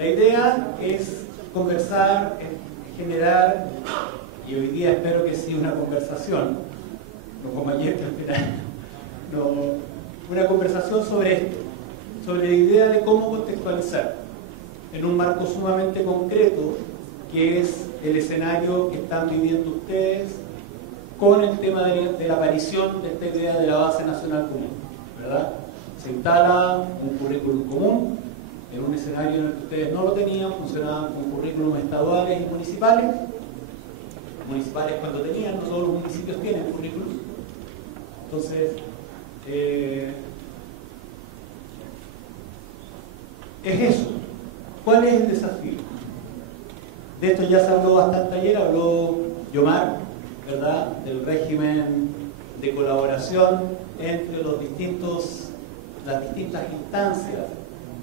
La idea es conversar, generar, y hoy día espero que sea una conversación, no como ayer que al final, no, una conversación sobre esto, sobre la idea de cómo contextualizar en un marco sumamente concreto, que es el escenario que están viviendo ustedes con el tema de la aparición de esta idea de la base nacional común, ¿verdad? Se instala un currículum común en un escenario en el que ustedes no lo tenían, funcionaban con currículums estaduales y municipales cuando tenían, no todos los municipios tienen currículum. Entonces, es eso. ¿Cuál es el desafío? De esto ya se habló bastante ayer, habló Yomar, ¿verdad? Del régimen de colaboración entre las distintas instancias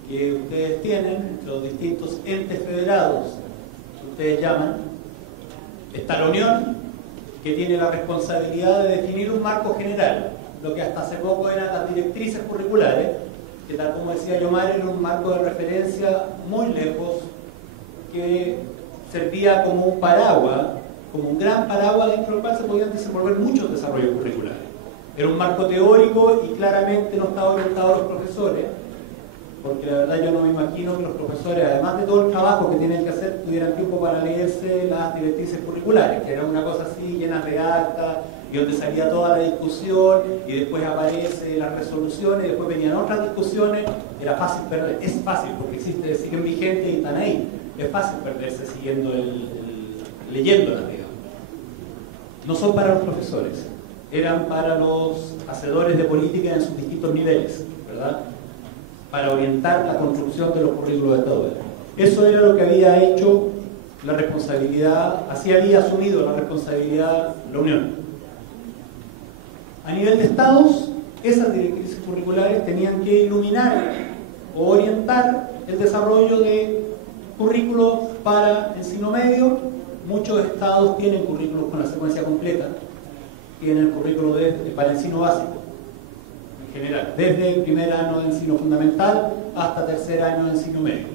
que ustedes tienen, entre los distintos entes federados que ustedes llaman. Está la Unión, que tiene la responsabilidad de definir un marco general, lo que hasta hace poco eran las directrices curriculares, que tal como decía Yomar, era un marco de referencia muy lejos, que servía como un paraguas, como un gran paraguas dentro del cual se podían desenvolver muchos desarrollos curriculares. Era un marco teórico y claramente no estaba orientado a los profesores, porque la verdad yo no me imagino que los profesores, además de todo el trabajo que tienen que hacer, tuvieran tiempo para leerse las directrices curriculares, que era una cosa así llena de actas, y donde salía toda la discusión, y después aparecen las resoluciones, y después venían otras discusiones. Era fácil perder, es fácil, porque siguen vigentes y están ahí. Es fácil perderse leyéndolas, digamos. No son para los profesores, eran para los hacedores de política en sus distintos niveles, ¿verdad? Para orientar la construcción de los currículos de todo. Eso era lo que había hecho la responsabilidad, así había asumido la responsabilidad la Unión. A nivel de estados, esas directrices curriculares tenían que iluminar o orientar el desarrollo de currículos para ensino medio. Muchos estados tienen currículos con la secuencia completa, tienen el currículo para ensino básico en general, desde el primer año de ensino fundamental hasta tercer año de ensino medio.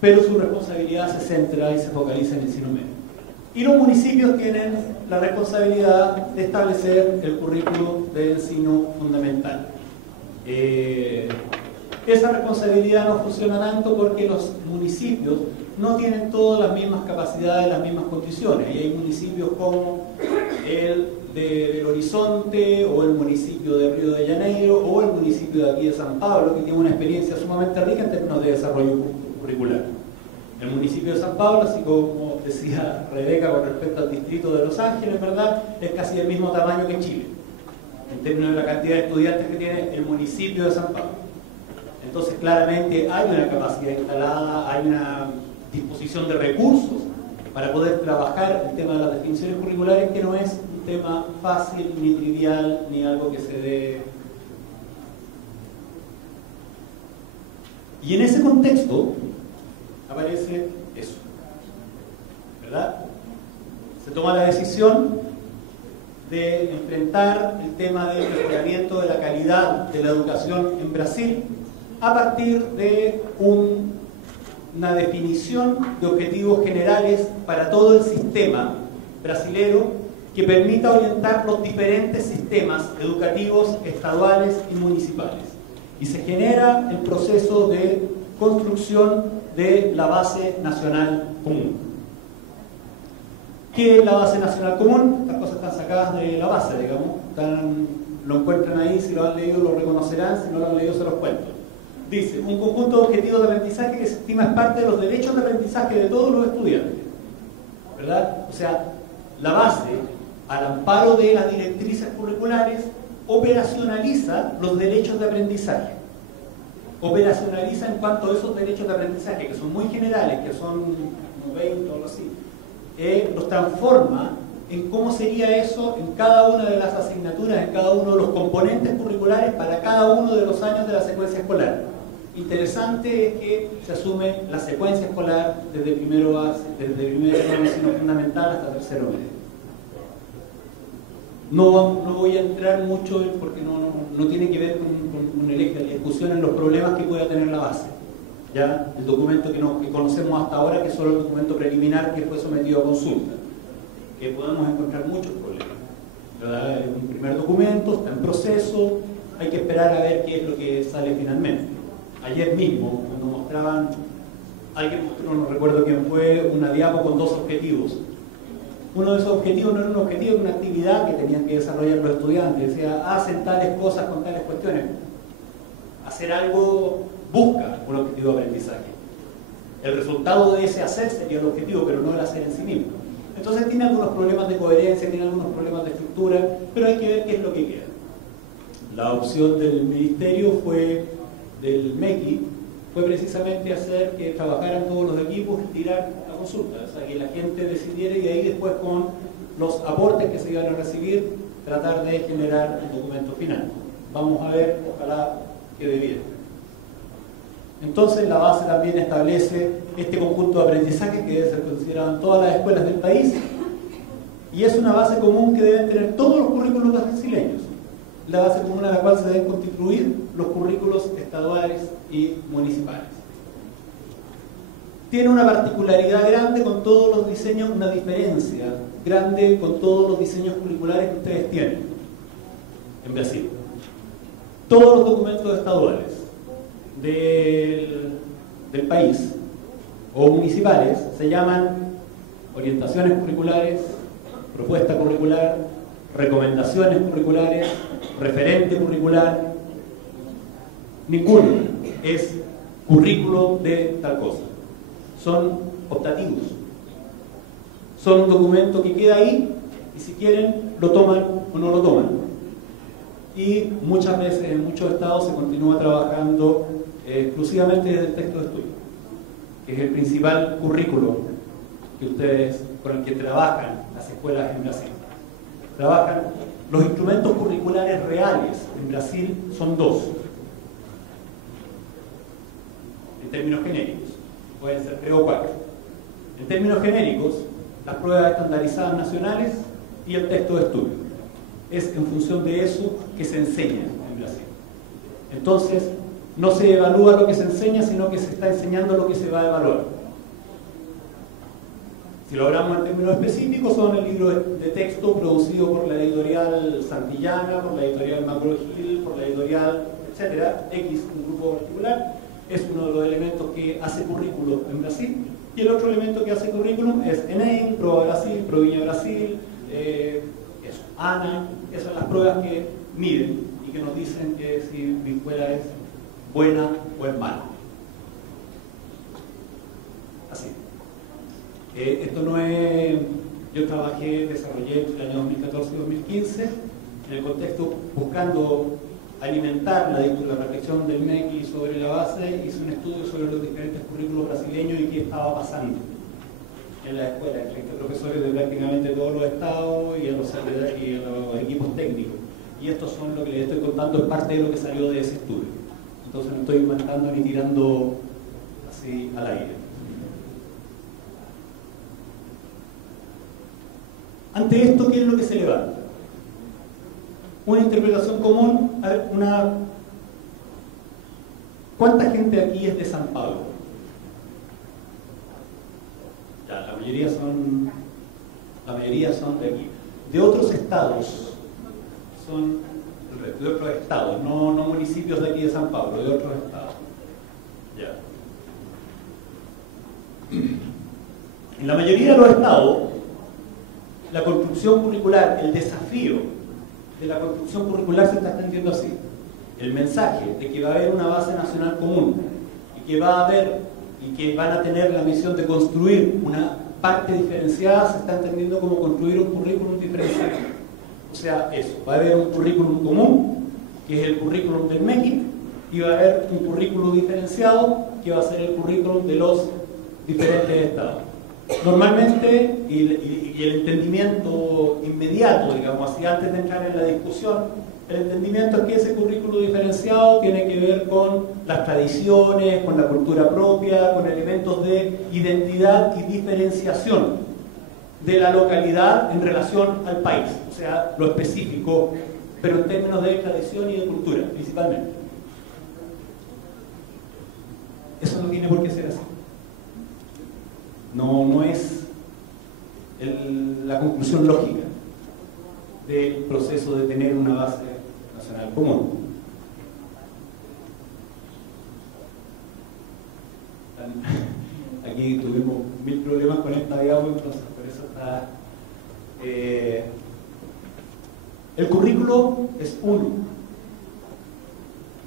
Pero su responsabilidad se centra y se focaliza en el ensino medio. Y los municipios tienen la responsabilidad de establecer el currículo de ensino fundamental. Esa responsabilidad no funciona tanto porque los municipios no tienen todas las mismas capacidades, las mismas condiciones. Y hay municipios como el de Belo Horizonte, o el municipio de Río de Janeiro, o el municipio de aquí de San Pablo, que tiene una experiencia sumamente rica en términos de desarrollo curricular. El municipio de San Pablo, así como decía Rebeca con respecto al distrito de Los Ángeles, ¿verdad?, es casi del mismo tamaño que Chile, en términos de la cantidad de estudiantes que tiene el municipio de San Pablo. Entonces, claramente hay una capacidad instalada, hay una disposición de recursos para poder trabajar el tema de las definiciones curriculares, que no es un tema fácil, ni trivial, ni algo que se dé. Y en ese contexto aparece eso, ¿verdad? Se toma la decisión de enfrentar el tema del mejoramiento de la calidad de la educación en Brasil a partir de una definición de objetivos generales para todo el sistema brasilero que permita orientar los diferentes sistemas educativos estaduales y municipales. Y se genera el proceso de construcción de la base nacional común. ¿Qué es la base nacional común? Estas cosas están sacadas de la base, digamos. Lo encuentran ahí, si lo han leído lo reconocerán, si no lo han leído se los cuento. Dice, un conjunto de objetivos de aprendizaje que se estima es parte de los derechos de aprendizaje de todos los estudiantes, ¿verdad? O sea, la base, al amparo de las directrices curriculares, operacionaliza los derechos de aprendizaje. Operacionaliza en cuanto a esos derechos de aprendizaje, que son muy generales, que son 20 o algo así, los transforma en cómo sería eso en cada una de las asignaturas, en cada uno de los componentes curriculares para cada uno de los años de la secuencia escolar. Interesante es que se asume la secuencia escolar desde primero año de ensino fundamental hasta tercero medio. No voy a entrar mucho porque no tiene que ver con el eje de la discusión en los problemas que pueda tener la base. ¿Ya? El documento que conocemos hasta ahora, que es solo el documento preliminar que fue sometido a consulta, que podemos encontrar muchos problemas, ¿verdad? Es un primer documento, está en proceso, hay que esperar a ver qué es lo que sale finalmente. Ayer mismo, cuando mostraban, alguien mostró, no recuerdo quién fue, una diapo con dos objetivos. Uno de esos objetivos no era un objetivo, era una actividad que tenían que desarrollar los estudiantes. Decía, hacen tales cosas con tales cuestiones. Hacer algo busca un objetivo de aprendizaje. El resultado de ese hacer sería el objetivo, pero no el hacer en sí mismo. Entonces tiene algunos problemas de coherencia, tiene algunos problemas de estructura, pero hay que ver qué es lo que queda. La opción del ministerio del MEQI, fue precisamente hacer que trabajaran todos los equipos y tirar la consulta, o sea, que la gente decidiera y ahí después con los aportes que se iban a recibir, tratar de generar el documento final. Vamos a ver, ojalá quede bien. Entonces la base también establece este conjunto de aprendizaje que debe ser considerado en todas las escuelas del país y es una base común que deben tener todos los currículos brasileños, la base común a la cual se deben constituir los currículos estaduales y municipales. Tiene una particularidad grande con todos los diseños, una diferencia grande con todos los diseños curriculares que ustedes tienen en Brasil. Todos los documentos estaduales del país o municipales se llaman orientaciones curriculares, propuesta curricular, recomendaciones curriculares, referente curricular. Ninguno es currículo de tal cosa. Son optativos. Son un documento que queda ahí y si quieren lo toman o no lo toman. Y muchas veces en muchos estados se continúa trabajando exclusivamente desde el texto de estudio, que es el principal currículo con el que trabajan las escuelas en Brasil. Trabajan los instrumentos curriculares reales en Brasil son dos, en términos genéricos, pueden ser 3 o 4. En términos genéricos, las pruebas estandarizadas nacionales y el texto de estudio. Es en función de eso que se enseña en Brasil. Entonces, no se evalúa lo que se enseña, sino que se está enseñando lo que se va a evaluar. Si lo hablamos en términos específicos, son el libro de texto producido por la editorial Santillana, por la editorial McGraw-Hill, por la editorial, etcétera, X, un grupo particular. Es uno de los elementos que hace currículum en Brasil. Y el otro elemento que hace currículum es ENEM, Prova Brasil, Proviña Brasil, ANA. Esas son las pruebas que miden y que nos dicen que si mi escuela es buena o es mala. Así. Esto no es... Yo desarrollé entre el año 2014 y 2015 en el contexto buscando alimentar la reflexión del MEQI sobre la base. Hice un estudio sobre los diferentes currículos brasileños y qué estaba pasando en la escuela, entre profesores de prácticamente todos los estados y a los equipos técnicos. Y estos son lo que les estoy contando, es parte de lo que salió de ese estudio. Entonces no estoy inventando ni tirando así al aire. Ante esto, ¿qué es lo que se levanta? Una interpretación común. A ver, ¿cuánta gente aquí es de San Pablo? Ya, la mayoría son de aquí. De otros estados, son de otros estados, no municipios de aquí de San Pablo, de otros estados. Ya. En la mayoría de los estados, la construcción curricular, el desafío de la construcción curricular se está extendiendo así. El mensaje de que va a haber una base nacional común y que van a tener la misión de construir una parte diferenciada se está entendiendo como construir un currículum diferenciado. O sea, eso, va a haber un currículum común, que es el currículum del MEQI, y va a haber un currículum diferenciado, que va a ser el currículum de los diferentes estados. Normalmente, y el entendimiento inmediato, digamos así, antes de entrar en la discusión, el entendimiento es que ese currículo diferenciado tiene que ver con las tradiciones, con la cultura propia, con elementos de identidad y diferenciación de la localidad en relación al país, o sea, lo específico, pero en términos de tradición y de cultura, principalmente. Eso no tiene por qué ser así. No es la conclusión lógica del proceso de tener una base nacional común. Aquí tuvimos 1000 problemas con esta diapositiva, entonces por eso está... el currículo es uno.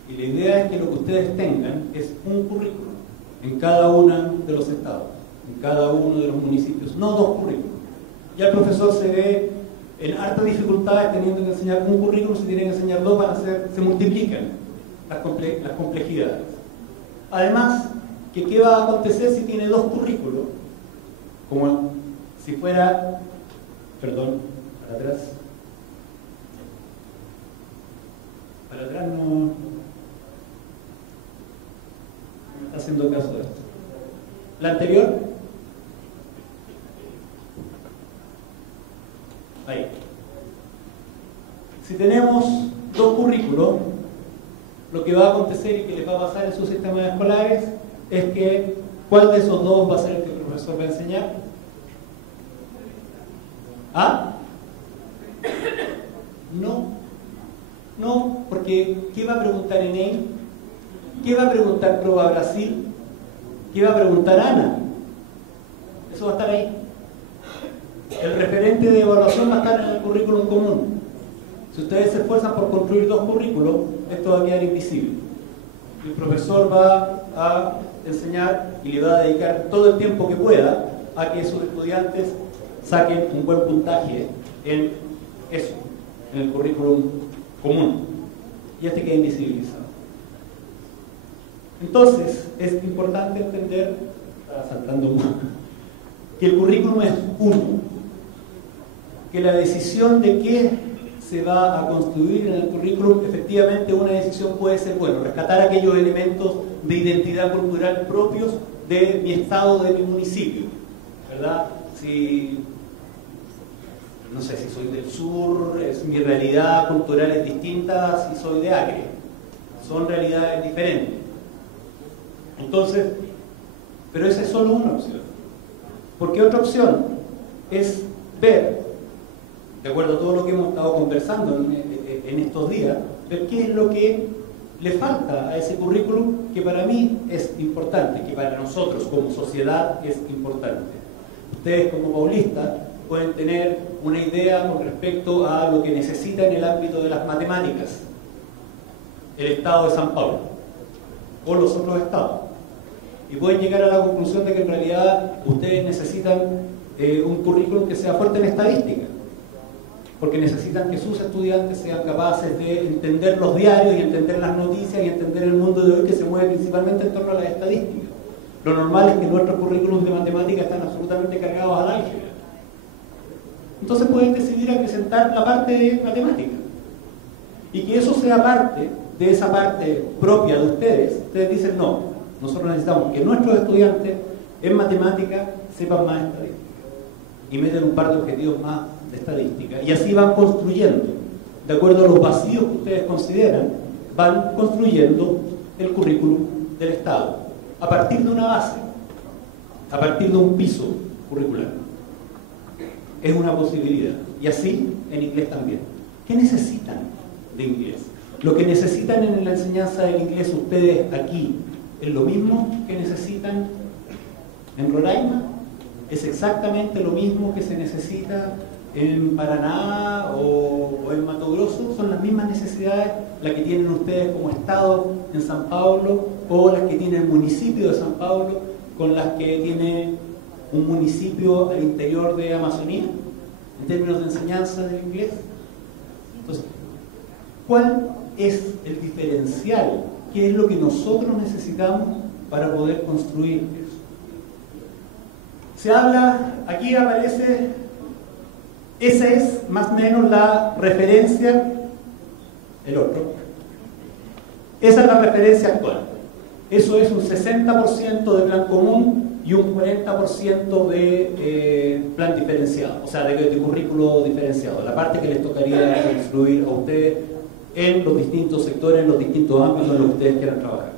Y la idea es que lo que ustedes tengan es un currículo en cada uno de los estados, en cada uno de los municipios, no dos currículos. Ya el profesor se ve en hartas dificultades teniendo que enseñar un currículo, si tiene que enseñar dos, se multiplican las complejidades. Además, ¿qué va a acontecer si tiene dos currículos? Como si fuera, perdón, para atrás no está haciendo caso de esto. La anterior, ahí. Si tenemos dos currículos, lo que va a acontecer y que les va a pasar en sus sistemas escolares es que, ¿cuál de esos dos va a ser el que el profesor va a enseñar? ¿Ah? No, porque ¿qué va a preguntar ENEI? ¿Qué va a preguntar Proba Brasil? ¿Qué va a preguntar ANA? Eso va a estar ahí. El referente de evaluación va a estar en el currículum común. Si ustedes se esfuerzan por construir dos currículos, esto va a quedar invisible. El profesor va a enseñar y le va a dedicar todo el tiempo que pueda a que sus estudiantes saquen un buen puntaje en eso, en el currículum común, y este queda invisibilizado. Entonces, es importante entender, estaba saltando mucho, que el currículum es uno, que la decisión de qué se va a construir en el currículum, efectivamente una decisión puede ser, bueno, rescatar aquellos elementos de identidad cultural propios de mi estado, de mi municipio, ¿verdad? Si, no sé, si soy del sur, mi realidad cultural es distinta a si soy de Acre, son realidades diferentes. Entonces, pero esa es solo una opción, porque otra opción es ver, de acuerdo a todo lo que hemos estado conversando en estos días, ver qué es lo que le falta a ese currículum que para mí es importante, que para nosotros como sociedad es importante. Ustedes como paulistas pueden tener una idea con respecto a lo que necesita en el ámbito de las matemáticas el Estado de San Paulo o los otros estados, y pueden llegar a la conclusión de que en realidad ustedes necesitan un currículum que sea fuerte en estadística, porque necesitan que sus estudiantes sean capaces de entender los diarios y entender las noticias y entender el mundo de hoy, que se mueve principalmente en torno a las estadísticas. Lo normal es que nuestros currículums de matemáticas están absolutamente cargados al álgebra. Entonces pueden decidir acrecentar la parte de matemáticas, y que eso sea parte de esa parte propia de ustedes. Ustedes dicen, no, nosotros necesitamos que nuestros estudiantes en matemáticas sepan más estadística y meten un par de objetivos más de estadística, y así van construyendo, de acuerdo a los vacíos que ustedes consideran, van construyendo el currículum del Estado a partir de una base, a partir de un piso curricular. Es una posibilidad, y así en inglés también. ¿Qué necesitan de inglés? Lo que necesitan en la enseñanza del inglés ustedes aquí es lo mismo que necesitan en Roraima, es exactamente lo mismo que se necesita en Paraná o en Mato Grosso. Son las mismas necesidades las que tienen ustedes como Estado en San Paulo, o las que tiene el municipio de San Paulo con las que tiene un municipio al interior de Amazonía en términos de enseñanza del inglés. Entonces, ¿cuál es el diferencial? ¿Qué es lo que nosotros necesitamos para poder construir eso? Se habla, aquí aparece, esa es más o menos la referencia, el otro, esa es la referencia actual. Eso es un 60% de plan común y y un 40% de plan diferenciado, o sea, de currículo diferenciado, la parte que les tocaría influir a ustedes en los distintos sectores, en los distintos ámbitos en los que ustedes quieran trabajar.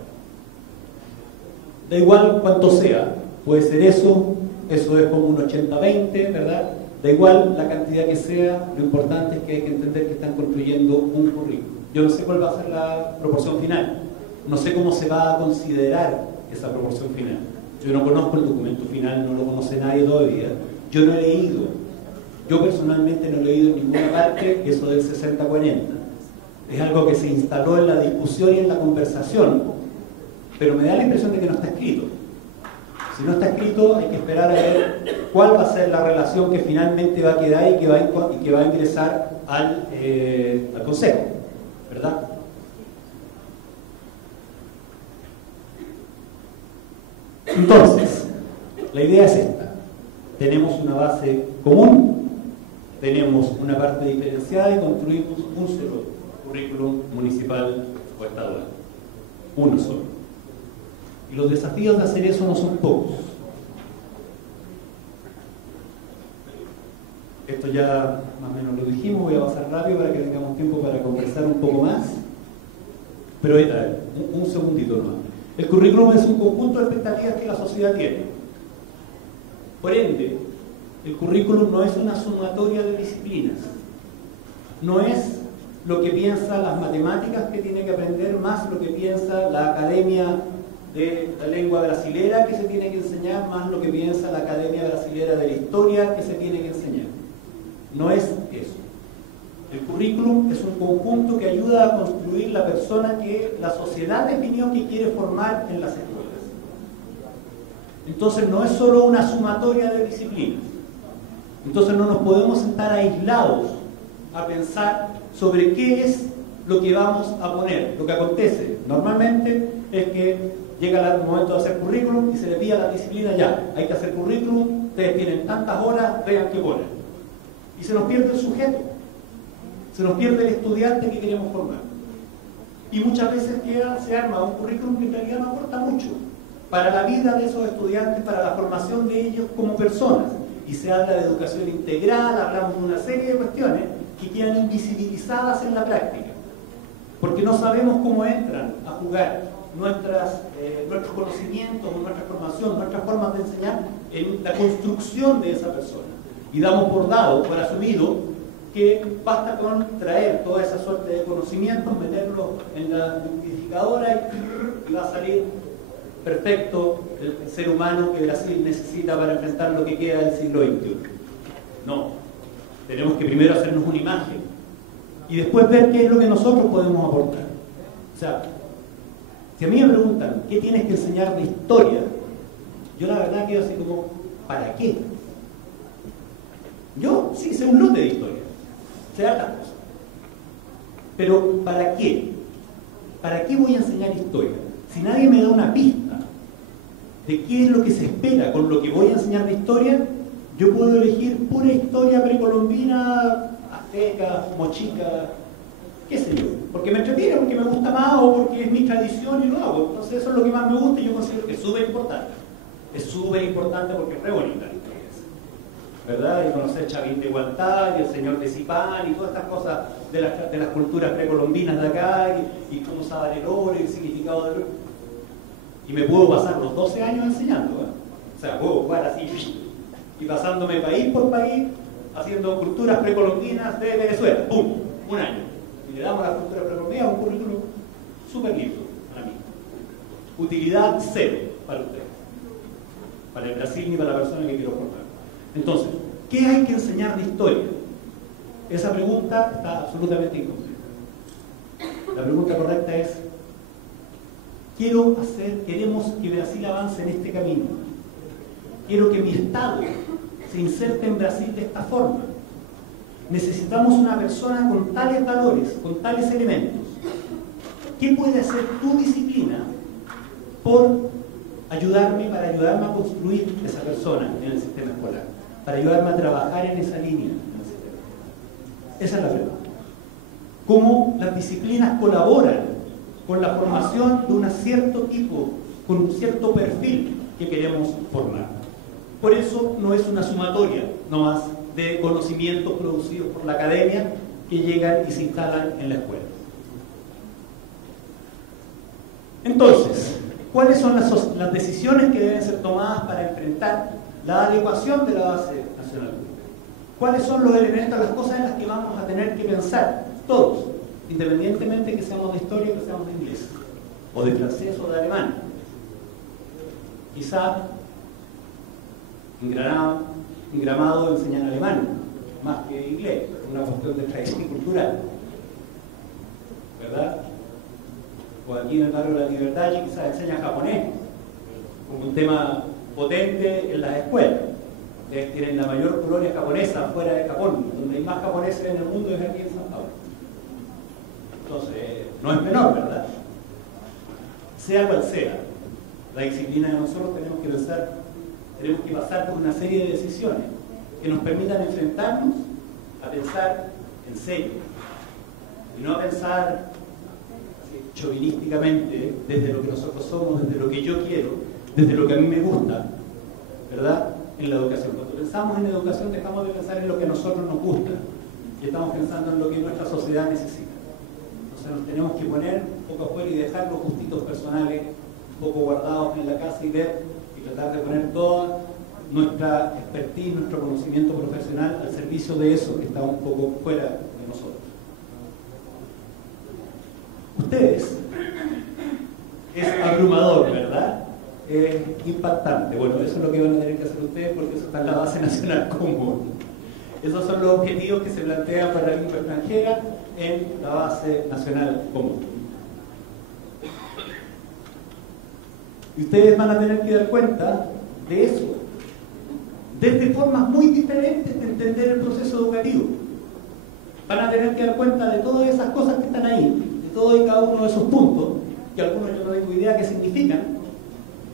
Da igual cuánto sea, puede ser eso es como un 80-20, ¿verdad? Da igual la cantidad que sea, lo importante es que hay que entender que están construyendo un currículo. Yo no sé cuál va a ser la proporción final, no sé cómo se va a considerar esa proporción final. Yo no conozco el documento final, no lo conoce nadie todavía. Yo no he leído, yo personalmente no he leído en ninguna parte eso del 60-40. Es algo que se instaló en la discusión y en la conversación, pero me da la impresión de que no está escrito. Si no está escrito, hay que esperar a ver cuál va a ser la relación que finalmente va a quedar y que va a ingresar al Consejo, ¿verdad? Entonces, la idea es esta. Tenemos una base común, tenemos una parte diferenciada y construimos un solo currículum municipal o estadual. Uno solo. Y los desafíos de hacer eso no son pocos. Esto ya más o menos lo dijimos, voy a pasar rápido para que tengamos tiempo para conversar un poco más. Pero un segundito nomás. El currículum es un conjunto de expectativas que la sociedad tiene. Por ende, el currículum no es una sumatoria de disciplinas. No es lo que piensa las matemáticas que tiene que aprender más lo que piensa la academia de la lengua brasilera que se tiene que enseñar más lo que piensa la academia brasilera de la historia que se tiene que enseñar. No es eso. El currículum es un conjunto que ayuda a construir la persona que la sociedad definió que quiere formar en las escuelas. Entonces no es solo una sumatoria de disciplinas. Entonces no nos podemos sentar aislados a pensar sobre qué es lo que vamos a poner. Lo que acontece normalmente es que llega el momento de hacer currículum y se le pide a la disciplina ya, hay que hacer currículum, ustedes tienen tantas horas, vean qué ponen. Y se nos pierde el sujeto. Se nos pierde el estudiante que queremos formar. Y muchas veces se arma un currículum que en realidad no aporta mucho para la vida de esos estudiantes, para la formación de ellos como personas. Y se habla de educación integral, hablamos de una serie de cuestiones que quedan invisibilizadas en la práctica. Porque no sabemos cómo entran a jugar nuestros conocimientos, nuestra formación, nuestras formas de enseñar en la construcción de esa persona. Y damos por dado, por asumido, que basta con traer toda esa suerte de conocimientos, meterlos en la identificadora y va a salir perfecto el ser humano que Brasil necesita para enfrentar lo que queda del siglo XXI. No, tenemos que primero hacernos una imagen y después ver qué es lo que nosotros podemos aportar. O sea, si a mí me preguntan ¿qué tienes que enseñar de historia? Yo la verdad quedo así como ¿para qué? Yo sí sé un lote de historia, sé hartas cosas. Pero ¿para qué? ¿Para qué voy a enseñar historia? Si nadie me da una pista de qué es lo que se espera con lo que voy a enseñar de historia, yo puedo elegir pura historia precolombina, azteca, mochica, qué sé yo, porque me entretiene, porque me gusta más o porque es mi tradición y lo hago. Entonces eso es lo que más me gusta y yo considero que es súper importante. Es súper importante porque es re bonita la historia, ¿verdad? Y conocer Chavín de Huantá y el señor de Zipán y todas estas cosas de las culturas precolombinas de acá y cómo saber el oro y el significado del oro. Y me puedo pasar los 12 años enseñando, ¿eh? O sea, puedo jugar así y pasándome país por país haciendo culturas precolombinas de Venezuela. ¡Pum! Un año. Y le damos a la cultura precolombina un currículum súper lindo para mí. Utilidad cero para ustedes. Para el Brasil ni para la persona que quiero formar. Entonces, ¿qué hay que enseñar de historia? Esa pregunta está absolutamente incompleta. La pregunta correcta es, queremos que Brasil avance en este camino. Quiero que mi Estado se inserte en Brasil de esta forma. Necesitamos una persona con tales valores, con tales elementos. ¿Qué puede hacer tu disciplina para ayudarme a construir esa persona en el sistema escolar? Para ayudarme a trabajar en esa línea en el sistema. Esa es la pregunta. ¿Cómo las disciplinas colaboran con la formación de un cierto tipo, con un cierto perfil que queremos formar. Por eso no es una sumatoria nomás de conocimientos producidos por la academia que llegan y se instalan en la escuela. Entonces, ¿cuáles son las decisiones que deben ser tomadas para enfrentar la adecuación de la base nacional? ¿Cuáles son los elementos, las cosas en las que vamos a tener que pensar todos, independientemente que seamos de historia o que seamos de inglés, o de francés o de alemán? Quizá en Gramado enseñan alemán más que inglés, es una cuestión de tradición cultural, ¿verdad? O aquí en el barrio de la Libertad quizás enseñan japonés como un tema potente en las escuelas. Ustedes tienen la mayor colonia japonesa fuera de Japón, donde hay más japoneses en el mundo es aquí en San Pablo. Entonces, no es menor, ¿verdad? Sea cual sea la disciplina de nosotros, tenemos que pasar por una serie de decisiones que nos permitan enfrentarnos a pensar en serio y no a pensar chauvinísticamente desde lo que nosotros somos, desde lo que yo quiero, desde lo que a mí me gusta, ¿verdad? En la educación. Cuando pensamos en educación dejamos de pensar en lo que a nosotros nos gusta y estamos pensando en lo que nuestra sociedad necesita. Entonces nos tenemos que poner un poco afuera y dejar los gustitos personales un poco guardados en la casa y ver y tratar de poner toda nuestra expertise, nuestro conocimiento profesional al servicio de eso que está un poco fuera de nosotros. Ustedes, es abrumador, ¿verdad? Es impactante. Bueno, eso es lo que van a tener que hacer ustedes porque eso está en la base nacional común. Esos son los objetivos que se plantean para la lengua extranjera en la base nacional común. Y ustedes van a tener que dar cuenta de eso, desde formas muy diferentes de entender el proceso educativo. Van a tener que dar cuenta de todas esas cosas que están ahí, de todo y cada uno de esos puntos, que algunos yo no tengo idea qué significan,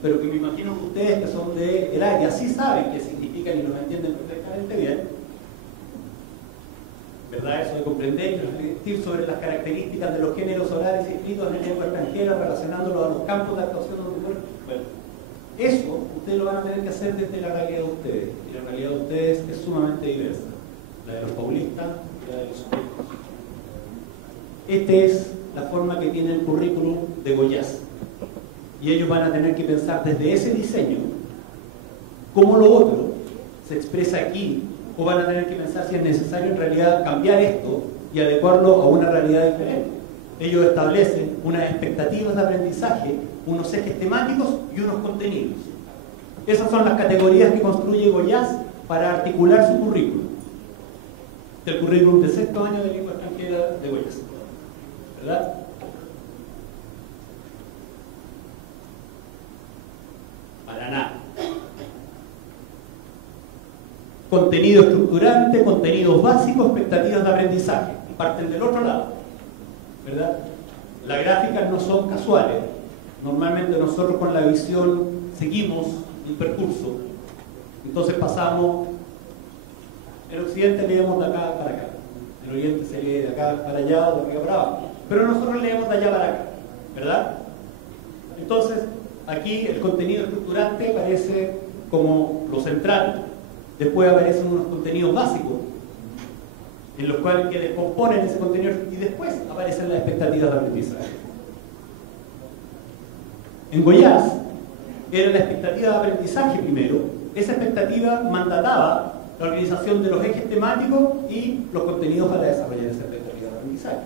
pero que me imagino que ustedes que son del área sí saben qué significan y los entienden perfectamente bien, ¿verdad? Eso de comprender y reflexionar sobre las características de los géneros orales escritos en lengua extranjera, relacionándolos a los campos de actuación de los números. Bueno, eso ustedes lo van a tener que hacer desde la realidad de ustedes, y la realidad de ustedes es sumamente diversa, la de los paulistas y la de los suecos. Esta es la forma que tiene el currículum de Goiás. Y ellos van a tener que pensar desde ese diseño cómo lo otro se expresa aquí, o van a tener que pensar si es necesario en realidad cambiar esto y adecuarlo a una realidad diferente. Ellos establecen unas expectativas de aprendizaje, unos ejes temáticos y unos contenidos. Esas son las categorías que construye Goiás para articular su currículum. El currículum de sexto año de lengua extranjera de Goiás, ¿verdad? Para nada. Contenido estructurante, contenidos básicos, expectativas de aprendizaje. Y parten del otro lado, ¿verdad? Las gráficas no son casuales. Normalmente nosotros con la visión seguimos un percurso. Entonces pasamos, en Occidente leemos de acá para acá. En Oriente se lee de acá para allá, de arriba para abajo. Pero nosotros leemos de allá para acá, ¿verdad? Entonces, aquí el contenido estructurante aparece como lo central. Después aparecen unos contenidos básicos, en los cuales que descomponen ese contenido, y después aparecen las expectativas de aprendizaje. En Goiás era la expectativa de aprendizaje primero. Esa expectativa mandataba la organización de los ejes temáticos y los contenidos para desarrollar esa expectativa de aprendizaje.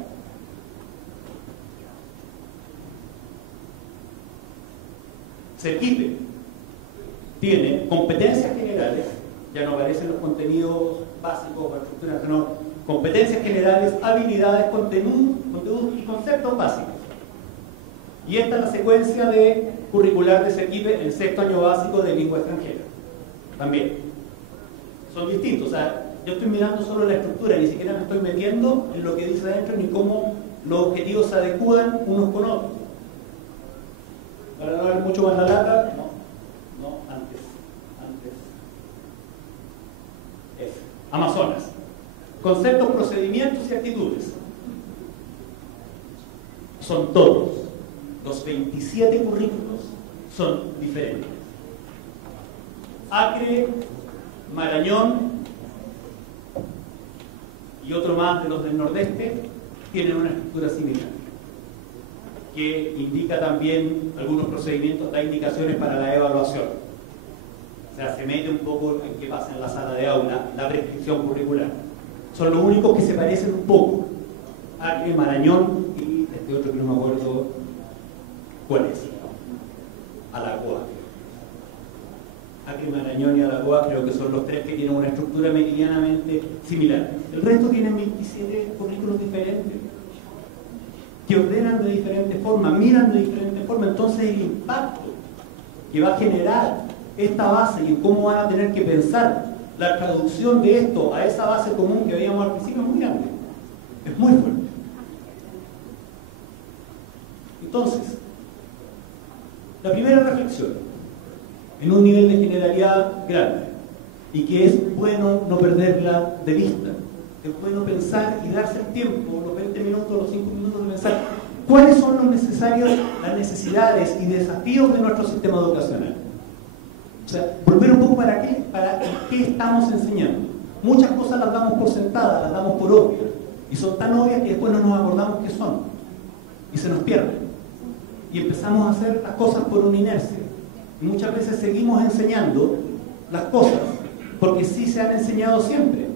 Sergipe tiene competencias generales, ya no aparecen los contenidos básicos o estructuras, sino competencias generales, habilidades, contenidos y conceptos básicos. Y esta es la secuencia curricular de Sergipe en sexto año básico de lengua extranjera. También son distintos, o sea, yo estoy mirando solo la estructura, ni siquiera me estoy metiendo en lo que dice adentro ni cómo los objetivos se adecúan unos con otros. Para no ver mucho más la lata, antes. Amazonas. Conceptos, procedimientos y actitudes. Son todos. Los 27 currículos son diferentes. Acre, Marañón y otro más de los del nordeste tienen una estructura similar, que indica también algunos procedimientos, da indicaciones para la evaluación. O sea, se mete un poco en qué pasa en la sala de aula, la prescripción curricular. Son los únicos que se parecen un poco. Acre, Marañón y este otro que no me acuerdo cuál es. Alagoas. Acre, Marañón y Alagoas creo que son los tres que tienen una estructura meridianamente similar. El resto tienen 27 currículos diferentes, que ordenan de diferentes formas, miran de diferentes formas. Entonces el impacto que va a generar esta base y cómo van a tener que pensar la traducción de esto a esa base común que veíamos al principio es muy grande, es muy fuerte. Entonces, la primera reflexión, en un nivel de generalidad grande, y que es bueno no perderla de vista, es bueno pensar y darse el tiempo, los 20 minutos, los 5 minutos de pensar cuáles son los necesarios, las necesidades y desafíos de nuestro sistema educacional. O sea, volver un poco para qué estamos enseñando. Muchas cosas las damos por sentadas, las damos por obvias, y son tan obvias que después no nos acordamos qué son, y se nos pierden. Y empezamos a hacer las cosas por una inercia. Y muchas veces seguimos enseñando las cosas porque sí se han enseñado siempre.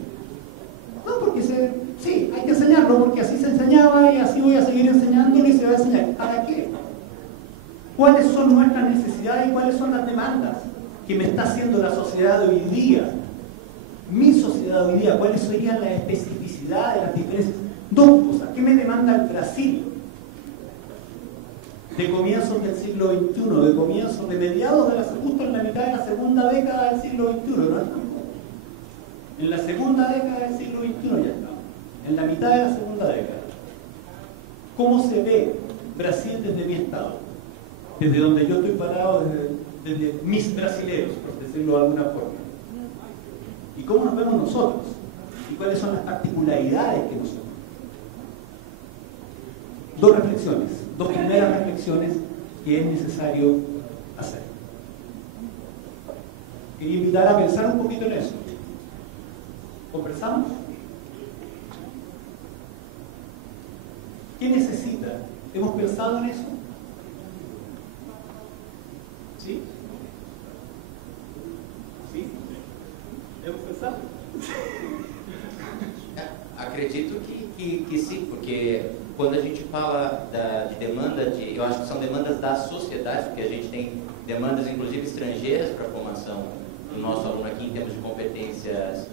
No porque sí, hay que enseñarlo porque así se enseñaba y así voy a seguir enseñándolo y se va a enseñar. ¿Para qué? ¿Cuáles son nuestras necesidades y cuáles son las demandas que me está haciendo la sociedad de hoy día? Mi sociedad de hoy día, ¿cuáles serían las especificidades, las diferencias? Dos cosas. ¿Qué me demanda el Brasil de comienzos del siglo XXI, de comienzos, de mediados de justo en la mitad de la segunda década del siglo XXI, ¿no? En la segunda década del siglo XXI ya estamos, en la mitad de la segunda década. ¿Cómo se ve Brasil desde mi estado? Desde donde yo estoy parado, desde mis brasileros, por decirlo de alguna forma. ¿Y cómo nos vemos nosotros? ¿Y cuáles son las particularidades que nosotros? Dos reflexiones, dos primeras reflexiones que es necesario hacer. Quería invitar a pensar un poquito en eso. ¿Conversamos? ¿Qué necesita? ¿Hemos pensado en eso? ¿Sí? ¿Sí? ¿Hemos pensado? Acredito que sim, porque quando a gente fala de demanda, eu acho que são demandas da sociedade, porque a gente tem demandas inclusive estrangeiras para a formação do nosso aluno aqui em termos de competências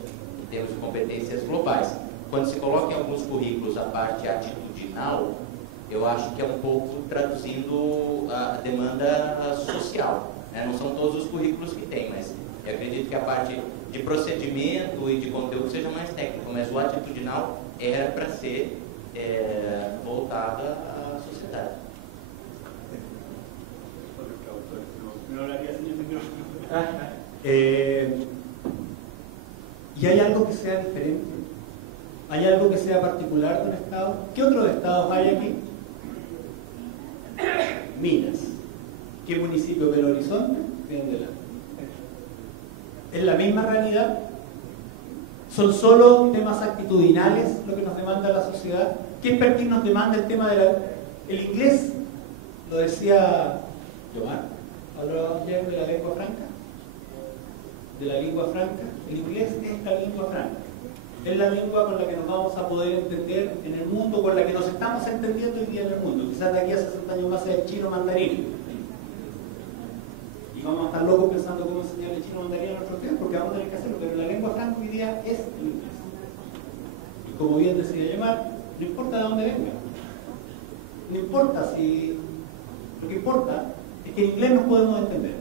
globais. Quando se coloca em alguns currículos a parte atitudinal, eu acho que é um pouco traduzindo a demanda social, né? Não são todos os currículos que tem, mas eu acredito que a parte de procedimento e de conteúdo seja mais técnico, mas o atitudinal era para ser voltada à sociedade. ¿Y hay algo que sea diferente? ¿Hay algo que sea particular de un estado? ¿Qué otros estados hay aquí? Minas. ¿Qué municipio? Belo Horizonte. Bien de la... ¿Es la misma realidad? ¿Son solo temas actitudinales lo que nos demanda la sociedad? ¿Qué expertise nos demanda el tema el inglés? Lo decía Yomar, hablaba ayer de la lengua franca. De la lengua franca. El inglés es la lengua franca. Es la lengua con la que nos vamos a poder entender en el mundo, con la que nos estamos entendiendo hoy día en el mundo. Quizás de aquí a 60 años más sea el chino mandarín. Y vamos a estar locos pensando cómo enseñar el chino mandarín a nuestros hijos, porque vamos a tener que hacerlo. Pero la lengua franca hoy día es el inglés. Y como bien decía Yomar, no importa de dónde venga. No importa si... Lo que importa es que en inglés nos podemos entender.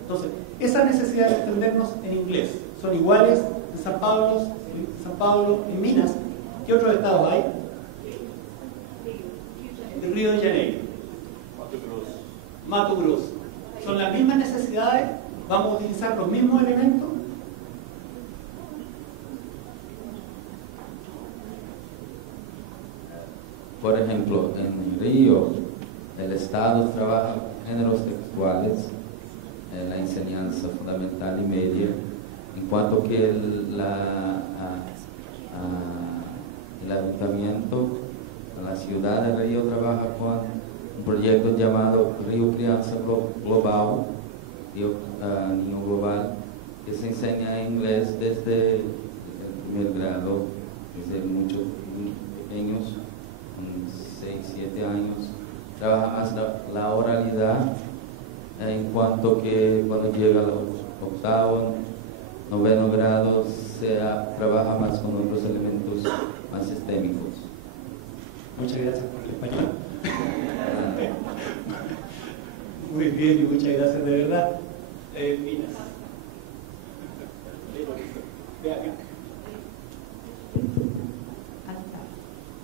Entonces, esa necesidad de entendernos en inglés son iguales en San Pablo, en Minas. ¿Qué otros estados hay? El Río de Janeiro, Mato Grosso. ¿Son las mismas necesidades? ¿Vamos a utilizar los mismos elementos? Por ejemplo, en Río, el Estado trabaja géneros textuales la enseñanza fundamental y media, en cuanto que el ayuntamiento, la ciudad de Río trabaja con un proyecto llamado Río Crianza Global, Niño Global, que se enseña inglés desde el primer grado, desde muchos pequeños, con 6, 7 años. Trabaja más la oralidad, en cuanto que cuando llega a los 8º, 9º grado se trabaja más con otros elementos más sistémicos. Muchas gracias por el español. Muy bien, y muchas gracias de verdad. Minas. Vem aqui.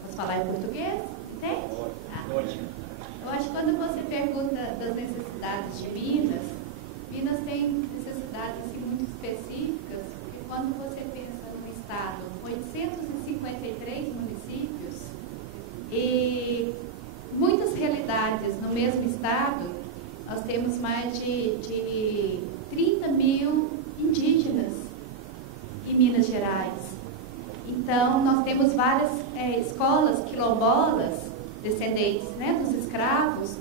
Posso falar em português? Entende? Ótimo. Eu acho que quando você pergunta das necessidades de Minas, Minas tem necessidades assim, muito específicas, porque quando você pensa num estado com 853 municípios e muitas realidades no mesmo estado, nós temos mais de 30 mil indígenas em Minas Gerais. Então, nós temos várias escolas quilombolas, descendentes, né, dos escravos.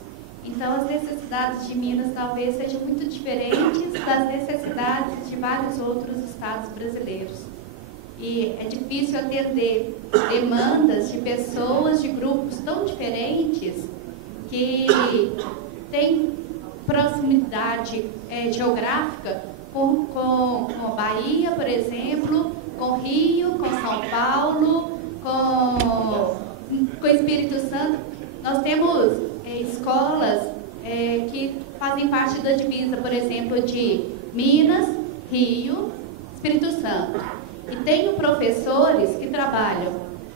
Então, as necessidades de Minas talvez sejam muito diferentes das necessidades de vários outros estados brasileiros. E é difícil atender demandas de pessoas, de grupos tão diferentes, que têm proximidade geográfica com a Bahia, por exemplo, com Rio, com São Paulo, com Espírito Santo. Nós temos escolas que fazem parte da divisa, por exemplo, de Minas, Rio, Espírito Santo. E tenho professores que trabalham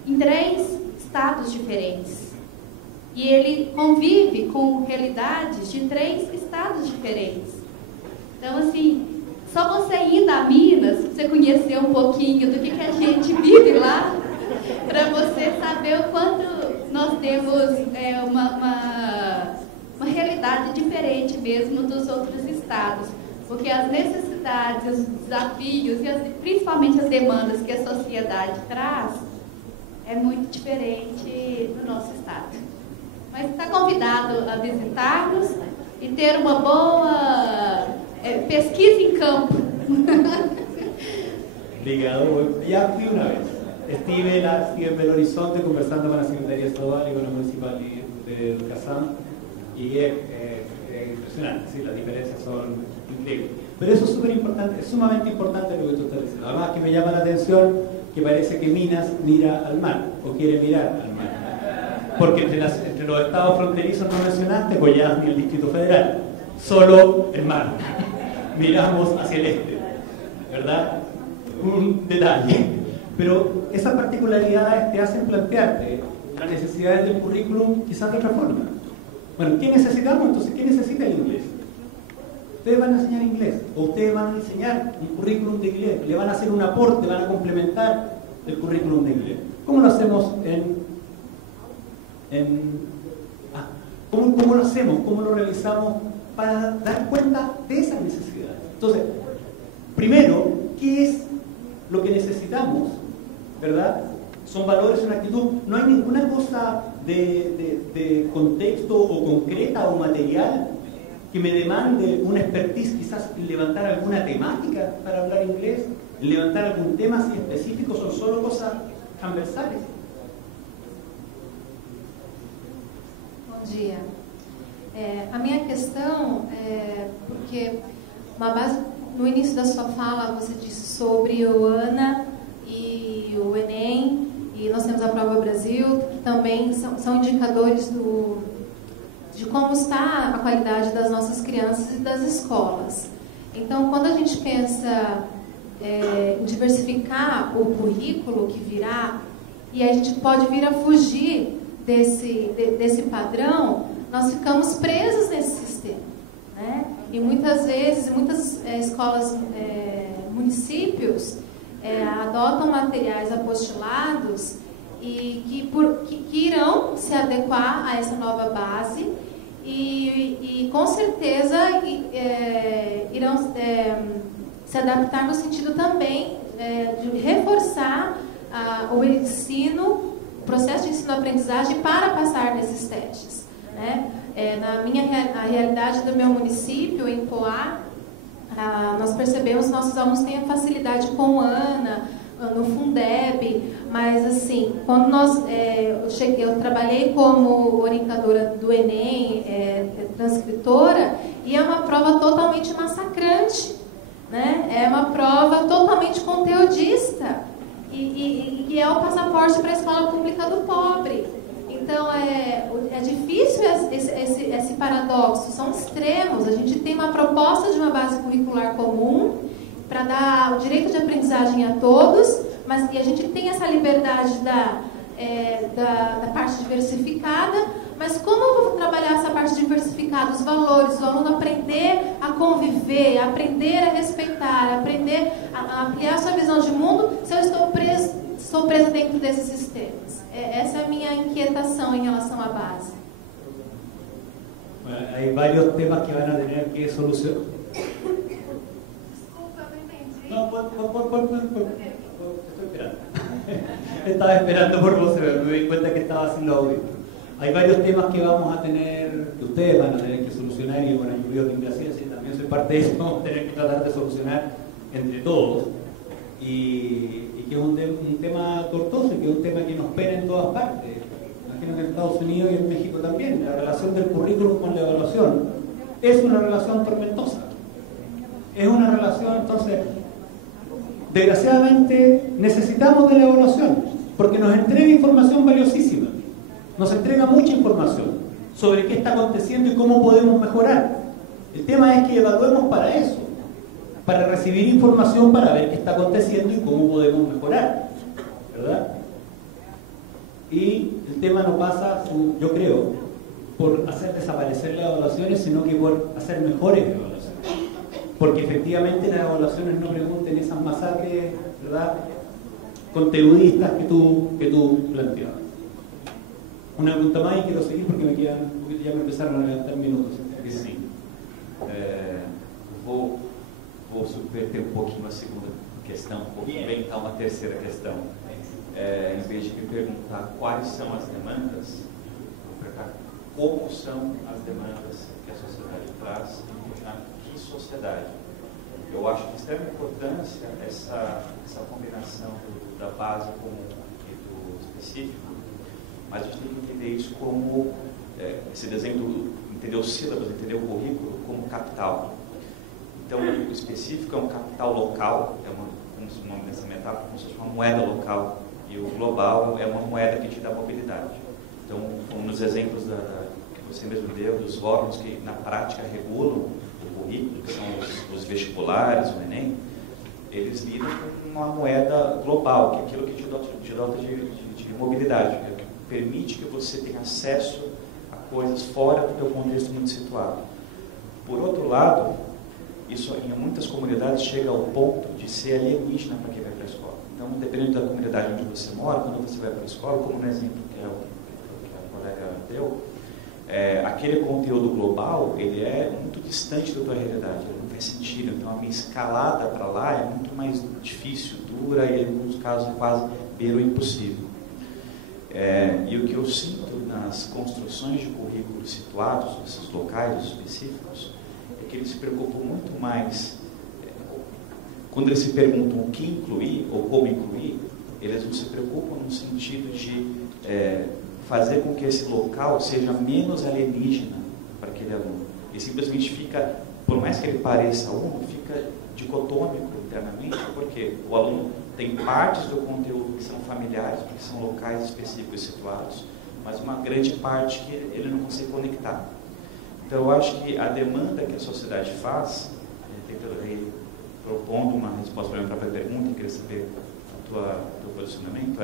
em 3 estados diferentes. E ele convive com realidades de 3 estados diferentes. Então, assim, só você indo a Minas, você conhecer um pouquinho do que a gente vive lá, para você saber o quanto nós temos uma realidade diferente mesmo dos outros estados. Porque as necessidades, os desafios e principalmente as demandas que a sociedade traz é muito diferente do nosso estado. Mas está convidado a visitar-nos e ter uma boa pesquisa em campo. Obrigado. Ya fui una vez. Estuve en Belo Horizonte conversando con la Secretaría Estadual y con la Municipal de Educación y es impresionante, ¿sí? Las diferencias son increíbles. Pero eso es súper importante, es sumamente importante lo que tú estás diciendo. Además que me llama la atención que parece que Minas mira al mar o quiere mirar al mar. Porque entre los estados fronterizos no mencionaste Goiás ni el Distrito Federal, solo el mar. Miramos hacia el este, ¿verdad? Un detalle. Pero esas particularidades te hacen plantearte las necesidades del currículum quizás de otra forma. Bueno, ¿qué necesitamos entonces? ¿Qué necesita el inglés? Ustedes van a enseñar inglés, o ustedes van a enseñar un currículum de inglés, le van a hacer un aporte, van a complementar el currículum de inglés. ¿Cómo lo hacemos ¿cómo lo hacemos? ¿Cómo lo realizamos para dar cuenta de esas necesidades? Entonces, primero, ¿qué es lo que necesitamos? ¿Verdad? Son valores, una actitud. No hay ninguna cosa de contexto o concreta o material que me demande una expertise, quizás en levantar alguna temática para hablar inglés, en levantar algún tema así específico, son solo cosas transversales. Bom dia. A minha questão é porque no início da sua fala você disse sobre o ANA e o Enem, e nós temos a Prova Brasil, que também são indicadores de como está a qualidade das nossas crianças e das escolas. Então, quando a gente pensa em diversificar o currículo que virá, e a gente pode vir a fugir desse padrão, nós ficamos presos nesse sistema, né? E muitas vezes, muitas escolas, municípios, adotam materiais apostilados e que irão se adequar a essa nova base e com certeza irão se adaptar no sentido também de reforçar o ensino, o processo de ensino-aprendizagem para passar nesses testes, né? A realidade do meu município, em Poá, nós percebemos que nossos alunos têm facilidade com ANA, no Fundeb, mas assim, quando eu trabalhei como orientadora do Enem, transcritora, e é uma prova totalmente massacrante, né? É uma prova totalmente conteudista e é o passaporte para a escola pública do pobre. Então é difícil esse paradoxo, são extremos. A gente tem uma proposta de uma base curricular comum para dar o direito de aprendizagem a todos, mas e a gente tem essa liberdade da parte diversificada, mas como eu vou trabalhar essa parte diversificada, os valores, o aluno aprender a conviver, aprender a respeitar, aprender a ampliar sua visão de mundo, se eu estou presa dentro desses sistemas? Essa é a minha inquietação em relação à base. Bueno, hay varios temas que van a tener que solucionar. No, estoy esperando. Estaba esperando por vos, pero me di cuenta que estaba sin audio. Hay varios temas que vamos a tener, que ustedes van a tener que solucionar, y bueno, yo que Ingracia también soy parte de eso, vamos a tener que tratar de solucionar entre todos. Y que es un tema tortuoso, y que es un tema que nos pena en todas partes. Imagino que en Estados Unidos y en México también. La relación del currículum con la evaluación es una relación tormentosa. Es una relación, entonces, desgraciadamente necesitamos de la evaluación, porque nos entrega información valiosísima, nos entrega mucha información sobre qué está aconteciendo y cómo podemos mejorar. El tema es que evaluemos para eso, para recibir información, para ver qué está aconteciendo y cómo podemos mejorar, ¿verdad? Y el tema no pasa, yo creo, por hacer desaparecer las evaluaciones, sino que por hacer mejores evaluaciones. Porque efectivamente las evaluaciones no pregunten esas masacres, ¿verdad?, conteudistas que tú planteabas. Una pregunta más y quiero seguir porque ya me empezaron a levantar minutos. Sim. Vou subverter um pouquinho a segunda questão, vou inventar uma terceira questão. Em vez de me perguntar quais são as demandas, vou perguntar como são as demandas que a sociedade traz e que sociedade. Eu acho de extrema importância essa combinação da base comum e do específico, mas a gente tem que entender isso como esse desenho, entender os sílabos, entender o currículo como capital. Então, o específico é um capital local, como se o nome dessa metáfora, como se fosse uma moeda local, e o global é uma moeda que te dá mobilidade. Então, como nos exemplos que você mesmo deu, dos órgãos que na prática regulam o currículo, que são os vestibulares, o Enem, eles lidam com uma moeda global, que é aquilo que te dota de mobilidade, que permite que você tenha acesso a coisas fora do teu contexto muito situado. Por outro lado, isso em muitas comunidades chega ao ponto de ser alienígena para quem vai para a escola. Então, dependendo da comunidade onde você mora, quando você vai para a escola, como no exemplo que a colega deu, aquele conteúdo global, ele é muito distante da tua realidade, ele não faz sentido. Então, a minha escalada para lá é muito mais difícil, dura e, em alguns casos, quase beira o impossível. E o que eu sinto nas construções de currículos situados, nesses locais específicos, é que eles se preocupam muito mais, quando eles se perguntam o que incluir ou como incluir, eles não se preocupam no sentido de fazer com que esse local seja menos alienígena para aquele aluno. Ele simplesmente fica, por mais que ele pareça um, fica dicotômico internamente, porque o aluno tem partes do conteúdo que são familiares, porque são locais específicos situados, mas uma grande parte que ele não consegue conectar. Então, eu acho que a demanda que a sociedade faz, propondo uma resposta para a minha própria pergunta, eu queria saber o teu posicionamento,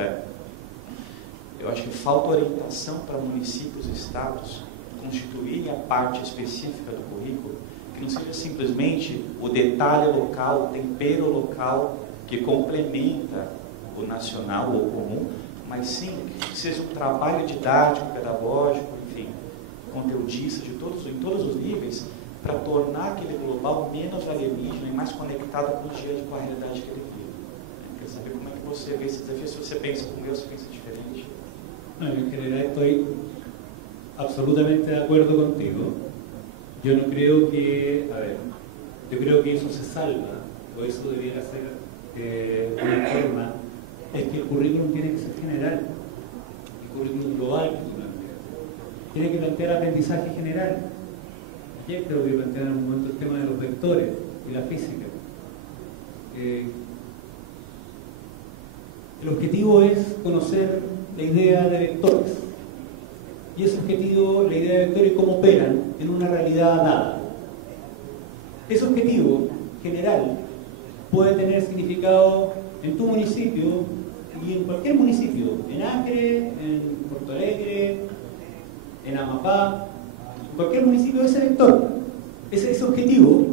eu acho que falta orientação para municípios e estados constituírem a parte específica do currículo, que não seja simplesmente o detalhe local, o tempero local que complementa o nacional ou comum, mas sim que seja um trabalho didático, pedagógico, enfim, conteudistas em todos os níveis, para tornar aquele global menos alienígena e mais conectado com o dia com a realidade que ele vive. Eu quero saber como é que você vê esse desafio, se você pensa como eu, se pensa diferente. No, en general estoy absolutamente de acuerdo contigo. Yo no creo que, a ver, yo creo que eso se salva, o eso debiera ser una forma, es que el currículum tiene que ser general, el currículum global que tú planteas. Tiene que plantear aprendizaje general. Ayer creo que plantearon en un momento el tema de los vectores y la física. El objetivo es conocer la idea de vectores. Y ese objetivo, la idea de vectores, cómo operan en una realidad dada. Ese objetivo general puede tener significado en tu municipio y en cualquier municipio, en Acre, en Porto Alegre, en Amapá, en cualquier municipio de ese vector. Ese objetivo,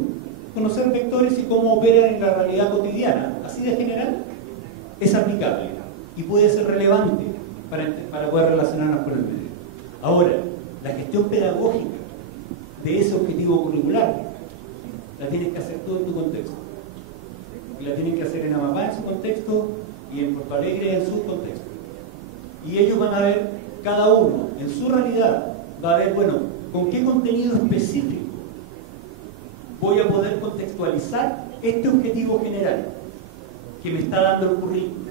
conocer vectores y cómo operan en la realidad cotidiana, así de general, es aplicable y puede ser relevante para poder relacionarnos con el medio. Ahora, la gestión pedagógica de ese objetivo curricular la tienes que hacer tú en tu contexto. Y la tienen que hacer en Amapá en su contexto y en Porto Alegre en su contexto. Y ellos van a ver, cada uno en su realidad, va a ver, bueno, con qué contenido específico voy a poder contextualizar este objetivo general que me está dando el currículum.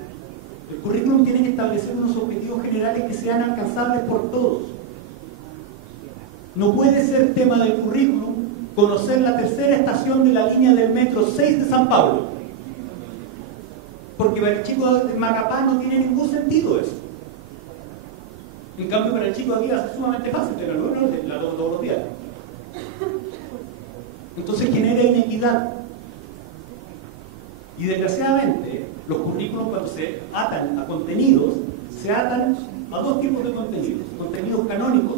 El currículum tiene que establecer unos objetivos generales que sean alcanzables por todos. No puede ser tema del currículum conocer la tercera estación de la línea del metro 6 de San Pablo. Porque para el chico de Macapá no tiene ningún sentido eso. En cambio, para el chico de aquí es sumamente fácil, pero no la todos los días. Entonces genera inequidad. Y desgraciadamente, los currículos cuando se atan a contenidos, se atan a dos tipos de contenidos. Contenidos canónicos,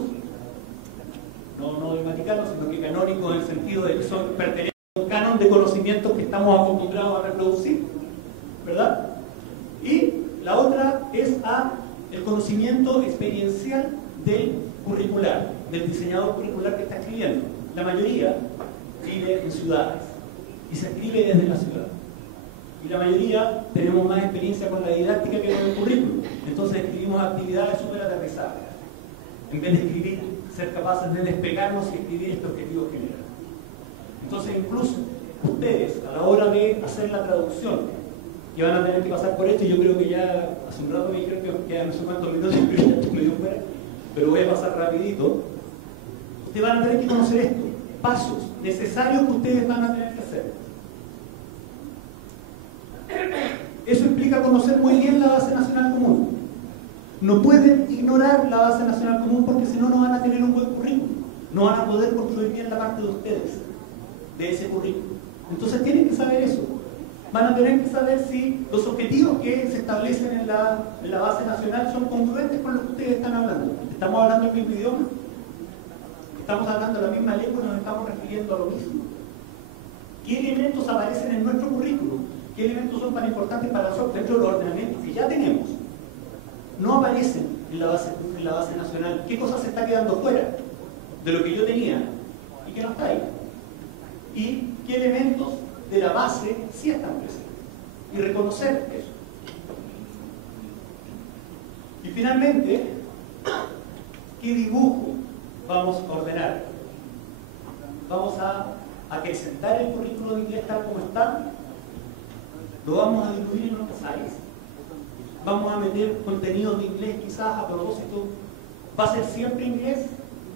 no gramaticanos, sino que canónicos en el sentido de que pertenecen a un canon de conocimientos que estamos acostumbrados a reproducir, ¿verdad? Y la otra es el conocimiento experiencial del curricular, del diseñador curricular que está escribiendo. La mayoría vive en ciudades y se escribe desde la ciudad. Y la mayoría tenemos más experiencia con la didáctica que con el currículum. Entonces escribimos actividades súper aterrizadas. En vez de escribir, ser capaces de despegarnos y escribir este objetivo general. Entonces incluso ustedes, a la hora de hacer la traducción, que van a tener que pasar por esto, y yo creo que ya hace un rato me dijeron que quedan no sé cuántos minutos, pero ya estoy medio fuera, pero voy a pasar rapidito. Ustedes van a tener que conocer esto, pasos necesarios que ustedes van a tener que hacer. Eso implica conocer muy bien la base nacional común. No pueden ignorar la base nacional común porque si no, no van a tener un buen currículum. No van a poder construir bien la parte de ustedes, de ese currículum. Entonces tienen que saber eso. Van a tener que saber si los objetivos que se establecen en la base nacional son congruentes con lo que ustedes están hablando. ¿Estamos hablando el mismo idioma? ¿Estamos hablando la misma lengua y nos estamos refiriendo a lo mismo? ¿Qué elementos aparecen en nuestro currículum? ¿Qué elementos son tan importantes para nosotros dentro de los ordenamientos que ya tenemos? No aparecen en la base nacional. ¿Qué cosas se está quedando fuera de lo que yo tenía y que no está ahí? ¿Y qué elementos de la base sí están presentes? Y reconocer eso. Y finalmente, ¿qué dibujo vamos a ordenar? Vamos a acrecentar el currículo de inglés tal como está. Lo vamos a diluir en otras áreas. Vamos a meter contenidos de inglés quizás a propósito. ¿Va a ser siempre inglés?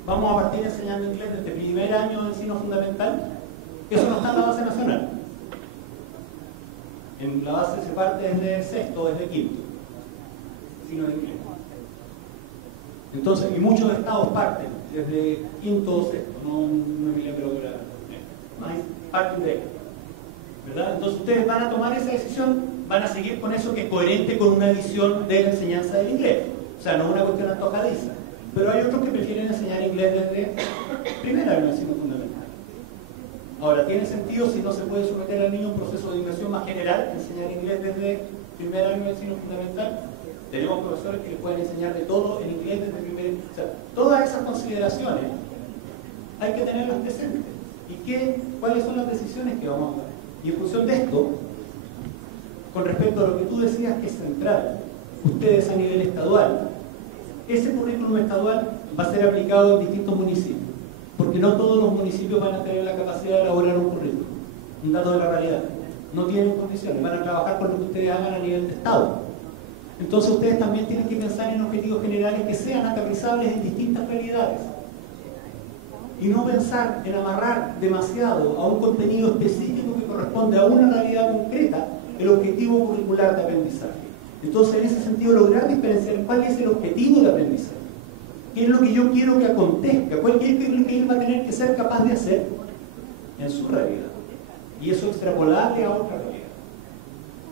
¿Vamos a partir enseñando inglés desde el primer año de ensino fundamental? Eso no está en la base nacional. En la base se parte desde sexto, desde quinto. Sino de inglés. Entonces, y muchos estados parten desde quinto o sexto. No me pero más parten de ahí. ¿Verdad? Entonces ustedes van a tomar esa decisión, van a seguir con eso que es coherente con una visión de la enseñanza del inglés. O sea, no es una cuestión antojadiza. Pero hay otros que prefieren enseñar inglés desde primer año de ensino fundamental. Ahora, ¿tiene sentido si no se puede someter al niño a un proceso de inmersión más general, enseñar inglés desde primer año de ensino fundamental? Tenemos profesores que les pueden enseñar de todo en inglés desde primer año. O sea, todas esas consideraciones hay que tenerlas presentes. ¿Y cuáles son las decisiones que vamos a tomar? Y en función de esto, con respecto a lo que tú decías que es central, ustedes a nivel estadual, ese currículum estadual va a ser aplicado en distintos municipios, porque no todos los municipios van a tener la capacidad de elaborar un currículum, un dato de la realidad. No tienen condiciones, van a trabajar con lo que ustedes hagan a nivel de Estado. Entonces ustedes también tienen que pensar en objetivos generales que sean aterrizables en distintas realidades. Y no pensar en amarrar demasiado a un contenido específico que corresponde a una realidad concreta el objetivo curricular de aprendizaje. Entonces, en ese sentido, lograr diferenciar cuál es el objetivo de aprendizaje, qué es lo que yo quiero que acontezca, qué es lo que él va a tener que ser capaz de hacer en su realidad. Y eso extrapolable a otra realidad.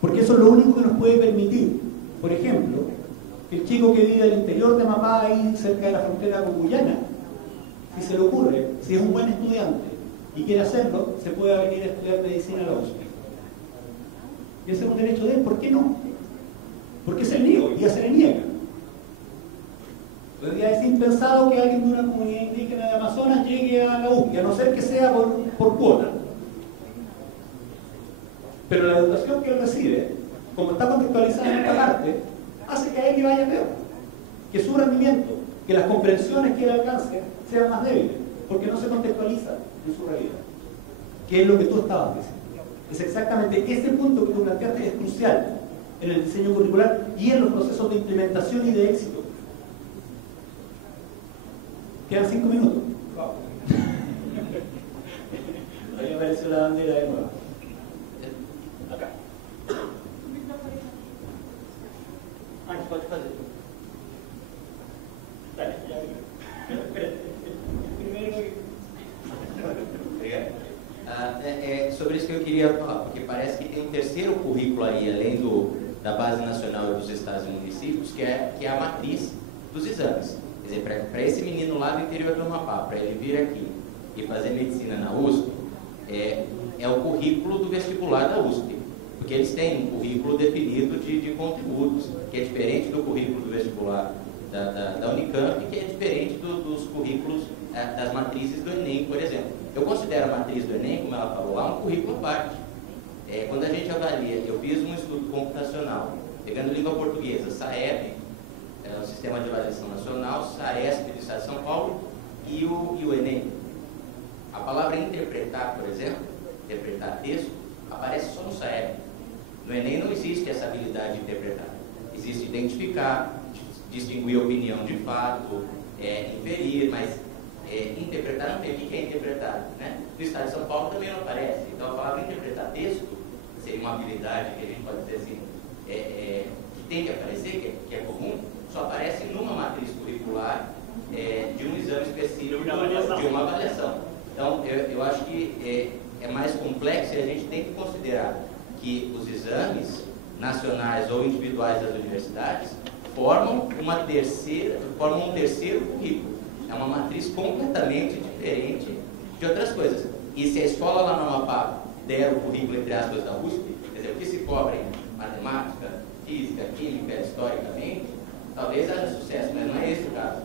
Porque eso es lo único que nos puede permitir, por ejemplo, que el chico que vive al interior de Amapá, ahí cerca de la frontera con Guyana, si se le ocurre, si es un buen estudiante y quiere hacerlo, se puede venir a estudiar medicina a la USP. Y ese es un derecho de él, ¿por qué no? Porque se le niega, ya se le niega. Hoy día es impensado que alguien de una comunidad indígena de Amazonas llegue a la USP, a no ser que sea por cuota. Pero la educación que él recibe, como está contextualizada en esta parte, hace que a él le vaya peor, que su rendimiento, que las comprensiones que él alcance sean más débiles, porque no se contextualiza en su realidad, que es lo que tú estabas diciendo. Es exactamente ese punto que tú planteaste, es crucial en el diseño curricular y en los procesos de implementación y de éxito. Quedan 5 minutos. Wow. Ahí apareció la bandera de nuevo. Acá. Pode fazer. Dale, ya. Espérate. Primeiro. Sobre isso que eu queria falar, porque parece que tem um terceiro currículo aí, além da Base Nacional e dos Estados e Municípios, que é a matriz dos exames. Quer dizer, para esse menino lá do interior do Amapá, para ele vir aqui e fazer medicina na USP, é o currículo do vestibular da USP, porque eles têm um currículo definido de conteúdos, que é diferente do currículo do vestibular da Unicamp, que é diferente dos currículos das matrizes do Enem, por exemplo. Eu considero a matriz do Enem, como ela falou lá, um currículo à parte. Quando a gente avalia, eu fiz um estudo computacional, pegando língua portuguesa, SAEB, o Sistema de Avaliação Nacional, SAESP do Estado de São Paulo e o Enem. A palavra interpretar, por exemplo, interpretar texto, aparece só no SAEB. No Enem não existe essa habilidade de interpretar. Existe identificar, distinguir opinião de fato, inferir, mas interpretar não tem. O que é interpretar? Né? No Estado de São Paulo também não aparece. Então a palavra interpretar texto seria uma habilidade que a gente pode dizer assim, que tem que aparecer, que é comum, só aparece numa matriz curricular de um exame específico, de uma avaliação. Então eu acho que é mais complexo e a gente tem que considerar que os exames nacionais ou individuais das universidades formam um terceiro currículo. É uma matriz completamente diferente de outras coisas. E se a escola lá no Amapá der o currículo, entre aspas, da USP, quer dizer, o que se cobra em matemática, física, química, historicamente, talvez haja sucesso, mas não é esse o caso.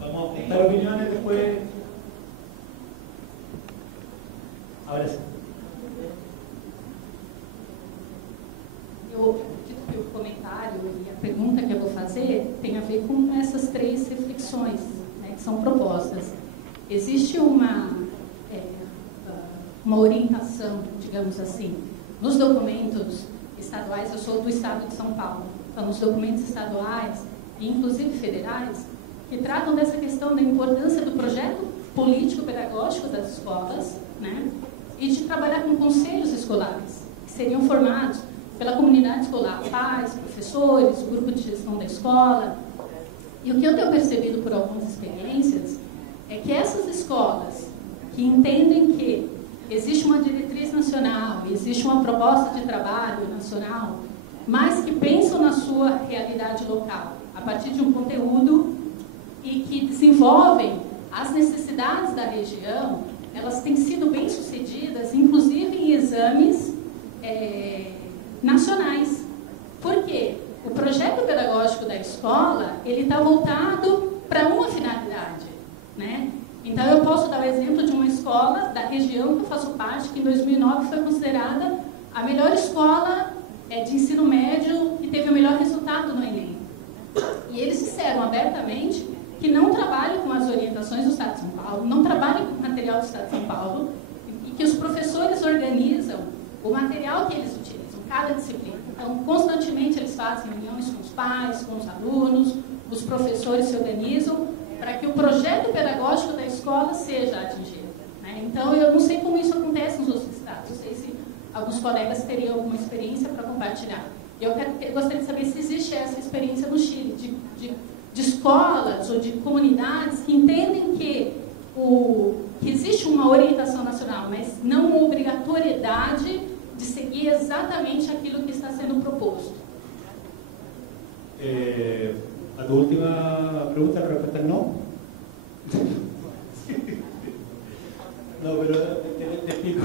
Vamos a apuntar opiniones después. Ahora sí. Eu acredito que o comentário e a pergunta que eu vou fazer tem a ver com essas 3 reflexões, né, que são propostas. Existe uma orientação, digamos assim, nos documentos estaduais. Eu sou do estado de São Paulo, então nos documentos estaduais e inclusive federais, que tratam dessa questão da importância do projeto político-pedagógico das escolas, né, e de trabalhar com conselhos escolares, que seriam formados pela comunidade escolar, pais, professores, o grupo de gestão da escola. E o que eu tenho percebido por algumas experiências é que essas escolas que entendem que existe uma diretriz nacional, existe uma proposta de trabalho nacional, mas que pensam na sua realidade local, a partir de um conteúdo e que desenvolvem as necessidades da região, elas têm sido bem-sucedidas, inclusive em exames nacionais. Por quê? O projeto pedagógico da escola, ele está voltado para uma finalidade. em 2009 foi considerada a melhor escola de ensino médio que teve o melhor resultado no Enem. E eles disseram abertamente que não trabalham com as orientações do Estado de São Paulo, não trabalham com o material do Estado de São Paulo, e que os professores organizam o material que eles utilizam, cada disciplina. Então, constantemente eles fazem reuniões com os pais, com os alunos, os professores se organizam para que o projeto pedagógico da escola seja atingido, né? Então, eu não sei como isso acontece nos outros estados, não sei se alguns colegas teriam alguma experiência para compartilhar. Eu gostaria de saber se existe essa experiência no Chile, de escolas ou de comunidades que entendem que existe uma orientação nacional, mas não uma obrigatoriedade de seguir exatamente aquilo que está sendo proposto. A tu última pregunta, la respuesta es no. No, pero te explico.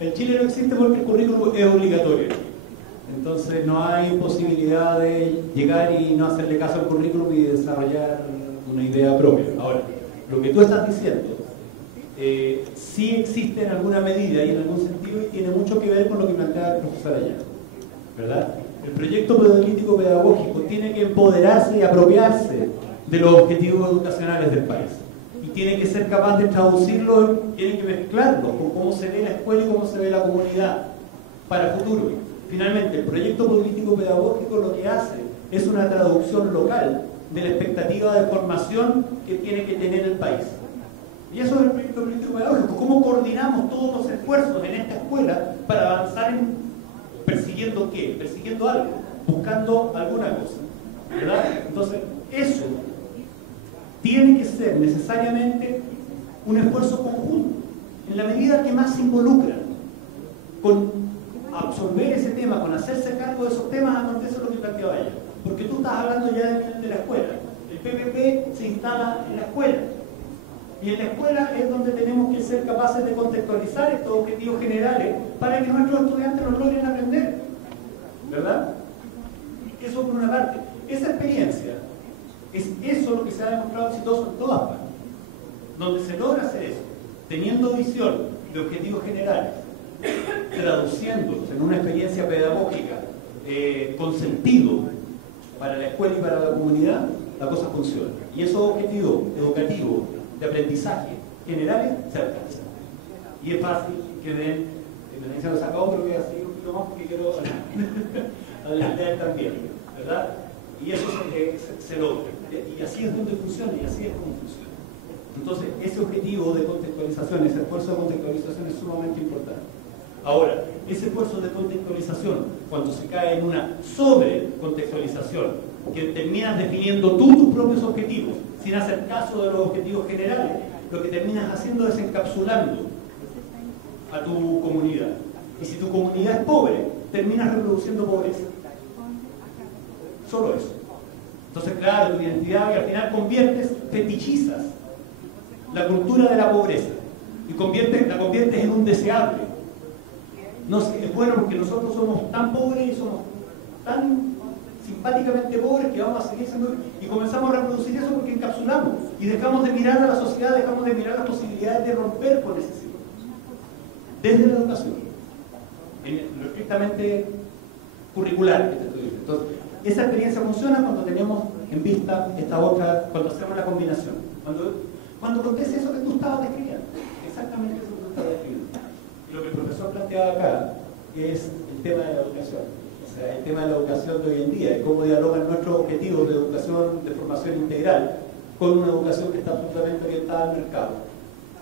En Chile no existe porque el currículum es obligatorio. Entonces no hay posibilidad de llegar y no hacerle caso al currículum y desarrollar una idea propia. Ahora, lo que tú estás diciendo sí existe en alguna medida y en algún sentido y tiene mucho que ver con lo que plantea el profesor Ayala, ¿verdad? El proyecto pedagógico tiene que empoderarse y apropiarse de los objetivos educacionales del país. Y tiene que ser capaz de traducirlo, tiene que mezclarlo con cómo se ve la escuela y cómo se ve la comunidad para el futuro. Finalmente, el proyecto político-pedagógico lo que hace es una traducción local de la expectativa de formación que tiene que tener el país. Y eso es el proyecto político-pedagógico. ¿Cómo coordinamos todos los esfuerzos en esta escuela para avanzar en persiguiendo qué? Persiguiendo algo, buscando alguna cosa, ¿verdad? Entonces, eso tiene que ser necesariamente un esfuerzo conjunto, en la medida que más se involucran con absorber ese tema, con hacerse cargo de esos temas, acontece lo que planteaba ella. Porque tú estás hablando ya de la escuela. El PPP se instala en la escuela. Y en la escuela es donde tenemos que ser capaces de contextualizar estos objetivos generales para que nuestros estudiantes los logren aprender, ¿verdad? Eso por una parte. Esa experiencia es eso lo que se ha demostrado exitoso en todas partes. Donde se logra hacer eso, teniendo visión de objetivos generales, traduciéndolos en una experiencia pedagógica con sentido para la escuela y para la comunidad, la cosa funciona. Y esos objetivos educativos de aprendizaje generales se alcanzan. Y es fácil que den, se lo saca otro que así un poquito más porque quiero adelantar él también, ¿verdad? Y eso se logra. Y así es donde funciona y así es como funciona. Entonces, ese objetivo de contextualización, ese esfuerzo de contextualización es sumamente importante. Ahora, ese esfuerzo de contextualización, cuando se cae en una sobrecontextualización, que terminas definiendo tú tus propios objetivos, sin hacer caso de los objetivos generales, lo que terminas haciendo es encapsulando a tu comunidad. Y si tu comunidad es pobre, terminas reproduciendo pobreza. Solo eso. Entonces, claro, tu identidad, y al final fetichizas la cultura de la pobreza y la conviertes en un deseable. No, es bueno porque nosotros somos tan pobres y somos tan simpáticamente pobres que vamos a seguir siendo, y comenzamos a reproducir eso porque encapsulamos y dejamos de mirar a la sociedad, dejamos de mirar las posibilidades de romper con ese ciclo desde la educación, en lo estrictamente curricular que te estoy diciendo. Entonces, esa experiencia funciona cuando tenemos en vista esta otra, cuando hacemos la combinación, cuando acontece eso que tú estabas describiendo, exactamente eso que tú estabas describiendo. Y lo que el profesor planteaba acá es el tema de la educación. O sea, el tema de la educación de hoy en día, y cómo dialogan nuestros objetivos de educación, de formación integral, con una educación que está absolutamente orientada al mercado,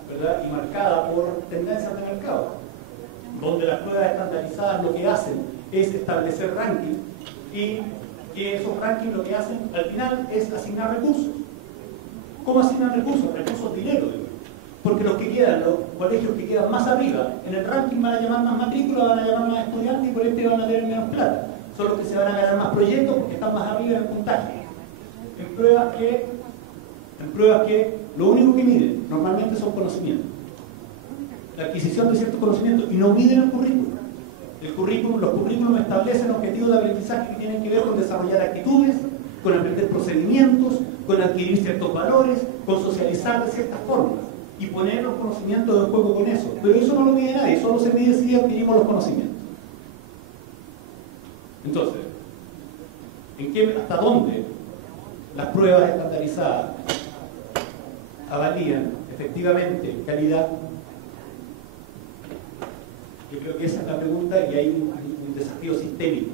¿verdad? Y marcada por tendencias de mercado, donde las pruebas estandarizadas lo que hacen es establecer rankings, y que esos rankings lo que hacen al final es asignar recursos. ¿Cómo asignan recursos? Recursos dinero, digo. Porque los colegios que quedan más arriba en el ranking van a llamar más matrícula, van a llamar más estudiantes y por ende van a tener menos plata. Son los que se van a ganar más proyectos porque están más arriba en el puntaje. En pruebas que lo único que miden normalmente son conocimientos. La adquisición de ciertos conocimientos, y no miden el currículum. Los currículums establecen objetivos de aprendizaje que tienen que ver con desarrollar actitudes, con aprender procedimientos, con adquirir ciertos valores, con socializar de ciertas formas. y poner los conocimientos del juego con eso. Pero eso no lo mide nadie, solo se mide si adquirimos los conocimientos. Entonces, ¿hasta dónde las pruebas estandarizadas avalían efectivamente calidad? Yo creo que esa es la pregunta, y hay un desafío sistémico,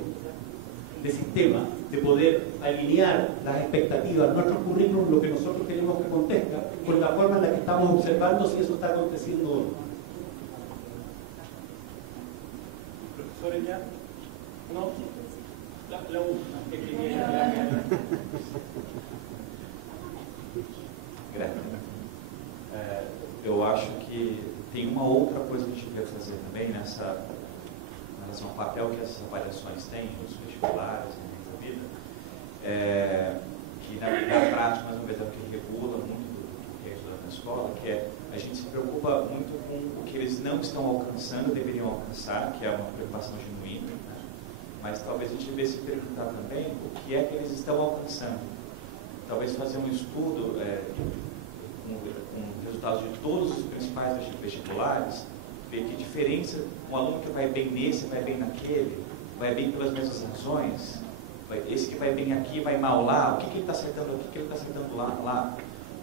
de sistema, de poder alinear las expectativas, nuestros currículums, lo que nosotros queremos que acontezca, con la forma en la que estamos observando si eso está aconteciendo o no. ¿Profesores ya? No. La última que quería. Gracias. Eu acho que tem uma outra coisa que a gente deve fazer também nessa relação ao papel que essas avaliações têm, os vestibulares na vida, que na prática, mais uma vez, é o que regula muito do que é estudado na escola, que é a gente se preocupa muito com o que eles não estão alcançando, deveriam alcançar, que é uma preocupação genuína, né? Mas talvez a gente devesse se perguntar também o que é que eles estão alcançando. Talvez fazer um estudo com resultados de todos os principais vestibulares, ver que diferença, um aluno que vai bem nesse, vai bem naquele, vai bem pelas mesmas razões, esse que vai bem aqui, vai mal lá, o que ele está acertando aqui, o que ele está acertando lá.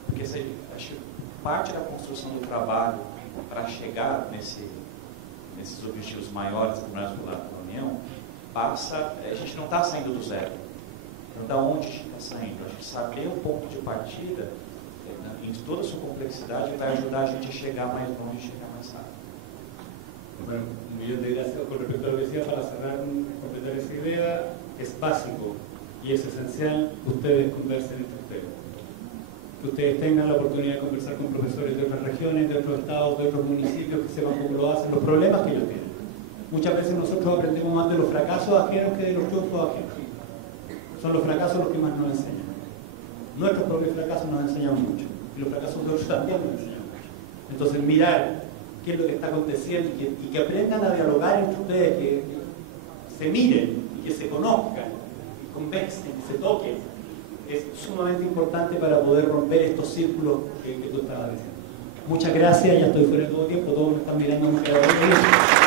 Porque acho que parte da construção do trabalho para chegar nesses objetivos maiores da União, a gente não está saindo do zero. Então, da onde a gente está saindo? A gente saber o ponto de partida, em toda a sua complexidade, vai ajudar a gente a chegar mais longe e chegar mais rápido. Bueno, un millón de gracias. Con respecto a lo que decía, para cerrar, completar esa idea, es básico y es esencial que ustedes conversen entre ustedes. Que ustedes tengan la oportunidad de conversar con profesores de otras regiones, de otros estados, de otros municipios, que sepan cómo lo hacen, los problemas que ellos tienen. Muchas veces nosotros aprendemos más de los fracasos ajenos que de los triunfos ajenos. Son los fracasos los que más nos enseñan. Nuestros propios fracasos nos enseñan mucho, y los fracasos de otros también nos enseñan mucho. Entonces, mirar qué es lo que está aconteciendo y que aprendan a dialogar entre ustedes, que se miren y que se conozcan, que conversen, que se toquen, es sumamente importante para poder romper estos círculos que tú estabas diciendo. Muchas gracias, ya estoy fuera de todo tiempo, todos me están mirando muy claramente.